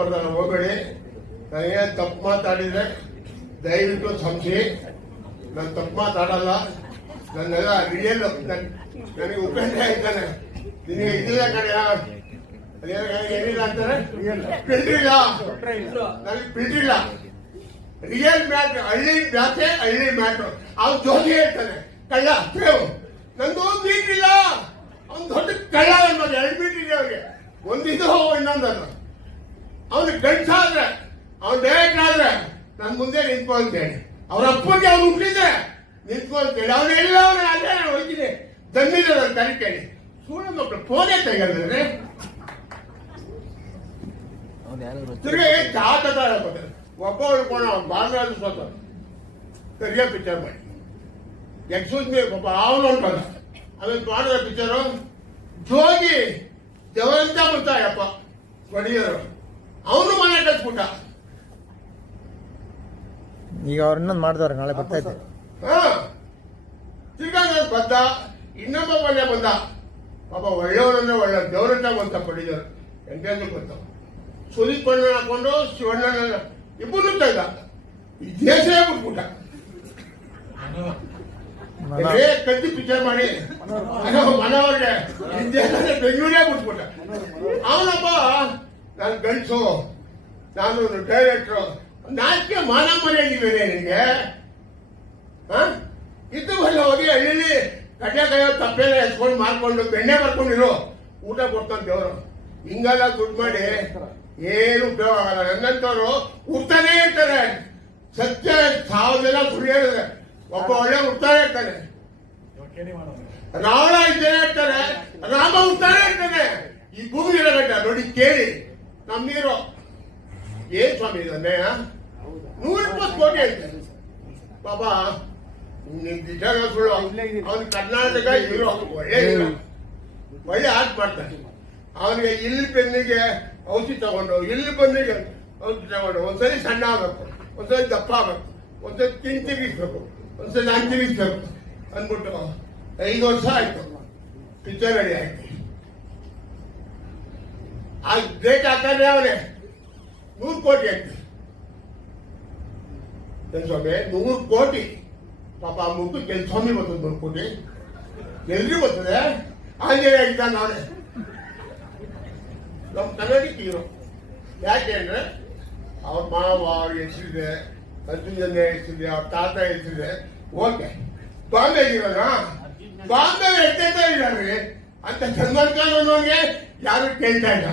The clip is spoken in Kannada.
ಹೋಗಬೇಡಿ. ನನಗೆ ತಪ್ಪು ಮಾತಾಡಿದ್ರೆ ದಯವಿಟ್ಟು ಕ್ಷಮಿಸಿ. ನಾನು ತಪ್ಪು ಮಾತಾಡಲ್ಲ. ನನ್ನೆಲ್ಲ ರಿಯಲ್ ನನಗೆ ಉಪೇಂದ್ರ ಇದ್ದಾನೆ. ನಿನಗೆ ಇದಿಲ್ಲ ಕಡೆಯ ಏನಿಲ್ಲ ಅಂತಾರೆ, ಬಿಟ್ಟಿಲ್ಲ ನನಗೆ ಬಿಟ್ಟಿಲ್ಲ. ರಿಯಲ್ ಮ್ಯಾಟ್ರ್, ಹಳ್ಳಿ ಮ್ಯಾಟ್ರೆ ಹಳ್ಳಿ ಮ್ಯಾಟ್ರು. ಅವ್ನು ಜೋಗಿ ಹೇಳ್ತಾನೆ ಕಳ್ಳ ಸೇವು, ನಂದು ಬೀಟಿಲ್ಲ. ಅವ್ನು ದೊಡ್ಡ ಕಳ್ಳ ಅನ್ನೋದು 2 ಬೀಟಿದೆ ಅವ್ರಿಗೆ. ಒಂದಿದು ಇನ್ನೊಂದನ್ನು. ಅವನು ಗಂಟಾದ್ರೆ, ಅವ್ನು ಡೈರೆಕ್ಟ್ ಆದ್ರೆ ನಾನು ಮುಂದೆ ನಿಂತ್ಕೊಳ್ತೇನೆ. ಅವ್ರ ಅಪ್ಪನಿಗೆ ಅವ್ನು ಹುಟ್ಟಿದ್ರೆ ನಿಂತ್ಕೊಳ್ತೇನೆ. ಅವನೆಲ್ಲ ಅವನ ಅಲ್ಲೇ ನಾನು ಹೋಗ್ತೀನಿ. ದಮ್ಮಿದ್ರೆ ನಾನು ಕರಿತೇನೆ. ಸುಳ್ಳು ಮಕ್ಕಳು ಫೋನೇ ತೆಗೆದ್ರೆ ತಿರ್ಗಿ ಚಾಟದ ಒಬ್ಬ ಉಳ್ಕೊಂಡು ಅವ್ನು ಬಾಂಗ್ಲಾದೇಶ ಸ್ವತ ಕರಿಯ ಪಿಕ್ಚರ್ ಮಾಡಿ ಎಕ್ಸ್ಕ್ಯೂಸ್ ಮೀ ಪಾಪ ಅವನು ಉಂಟಲ್ಲ. ಆಮೇಲೆ ಮಾಡಿದ ಪಿಕ್ಚರು ಜೋಗಿ ಜವಂತ ಬರ್ತಾಯಪ್ಪ ಕೊಡಿಯರು. ಅವನು ಮನೆ ಕಳ್ಸ್ಬಿಟ್ಟ. ಈಗ ಅವ್ರು ಇನ್ನೊಂದು ಮಾಡಿದವ್ರೆ, ನಾಳೆ ಬರ್ತಾ ಇದ್ದಾರೆ. ತಿರ್ಗಾ ನಾನು ಬಂದ, ಇನ್ನೊಬ್ಬ ಮನೆ ಬಂದ. ಪಾಪ ಒಳ್ಳೆಯವರನ್ನೇ ಒಳ್ಳೆ ದೇವರಂತ ಬಂತ ಪಡಿದರು. ಎಂಟು ಬಂತ. ಸುದೀಪ್ ಬಣ್ಣ ಹಾಕೊಂಡು ಶಿವಣ್ಣನ ಇಬ್ಬರು ತೆಗ್ದ. ಈ ದೇಶವೇ ಬಿಟ್ಬಿಟ್ಟ. ಕದ್ದಿ ಪಿಕ್ಚರ್ ಮಾಡಿ ಮನವ್ರಿಗೆ ಬೆಂಗಳೂರೇ ಬಿಟ್ಬಿಟ್ಟ. ಅವನಪ್ಪ ನಾನು ಗಂಡಸು, ನಾನು ಡೈರೆಕ್ಟ್ರು. ನಾಚಿಕೆ ಮಾನ ಮರ್ಯಾದಿದ್ದೇನೆ ನಿನಗೆ? ಇದ್ದು ಬಲ್ಲ ಹೋಗಿ ಹಳ್ಳಿ ಕಡ್ಲೆಕಾಯೋ ತಪ್ಪೆಲ್ಲ ಎಸ್ಕೊಂಡು ಮಾರ್ಕೊಂಡು ಬೆಣ್ಣೆ ಬರ್ಕೊಂಡಿರು. ಊಟ ಕೊಡ್ತಾನೆ ದೇವರು. ಹಿಂಗೆಲ್ಲ ದುಡ್ಡು ಮಾಡಿ ಏನು ಉಪಯೋಗ ಆಗಲ್ಲ. ನನ್ನಂತವ್ರು ಹುಡ್ತಾನೆ ಇರ್ತಾರೆ. ಸತ್ಯ ಸಾವಿರ ಸುಳ್ಳು ಹೇಳಿದ್ರೆ ಒಬ್ಬ ಒಳ್ಳೆ ಹುಡ್ತಾನೆ ಇರ್ತಾನೆ. ರಾವಣ ಇದ್ದೇನೆ ಇರ್ತಾರೆ, ರಾಮ ಹುಡ್ತಾನೆ ಇರ್ತಾನೆ. ಈ ಭೂಮಿ ಇರಗಟ್ಟ ನೋಡಿ ಕೇಳಿ. ನಮ್ಮ ನೀರು ಏನ್ ಸ್ವಾಮಿ ಇದನ್ನೇ 120 ಕೋಟಿ ಐತೆ ಪಾಪ. ಸುಳ್ಳು. ಅವನು ಕರ್ನಾಟಕ ಹೀರೋ, ಒಳ್ಳೆ ಆರ್ಟ್ ಮಾಡ್ತಾನೆ. ಅವನಿಗೆ ಇಲ್ಲಿ ಬೆನ್ನಿಗೆ ಔಷಧಿ ತಗೊಂಡು, ಇಲ್ಲಿ ಬೆನ್ನಿಗೆ ಔಷಧಿ ತಗೊಂಡು ಒಂದ್ಸರಿ ಸಣ್ಣ ಆಗ್ಬೇಕು, ಒಂದ್ಸರಿ ದಪ್ಪ ಆಗ್ಬೇಕು, ಒಂದ್ಸರಿ ತಿಂತಿಗಿಸ್ಬೇಕು, ಒಂದ್ಸರಿ ಅಂತಿಗಿಸ್ಬೇಕು ಅಂದ್ಬಿಟ್ಟು 5 ವರ್ಷ ಆಯ್ತು ಪಿಕ್ಚರ್ ರೆಡಿ ಆಯ್ತು. ಆ ಡೇಟ್ ಹಾಕಿದ್ರೆ ಅವನೇ 100 ಕೋಟಿ ಆಯ್ತು ಸ್ವಾಮಿ. 100 ಕೋಟಿ ಪಾಪ. ಆ ಮುಖಕ್ಕೆ ಸ್ವಾಮಿ ಬರ್ತದೆ 100 ಕೋಟಿ ಎಲ್ರಿಗೂ ಬರ್ತದೆ. ಆಂಜನೇಯ ಇದ್ದಾನೆ ಅವನೇ ನಮ್ಮ ಕನ್ನಡಿಗ ಹೀರೋ. ಯಾಕೆ ಅಂದ್ರೆ ಅವ್ರ ಮಾವ ಅವ್ರ ಹೆಸರಿದೆ, ಅರ್ಜುನ ಹೆಸರಿದೆ, ಅವ್ರ ತಾತ ಹೆಸರಿದೆ. ಓಕೆ, ಬಾಂಬೆ ಇರೋಣ, ಬಾಂಬೆ ಎಷ್ಟೇ ಇದ್ದಾರೆ ಅಂತ ಸಲ್ಮಾನ್ ಖಾನ್ ಅನ್ನೋಂಗೆ ಯಾರು ಕೇಳ್ತಾ ಇಲ್ಲ.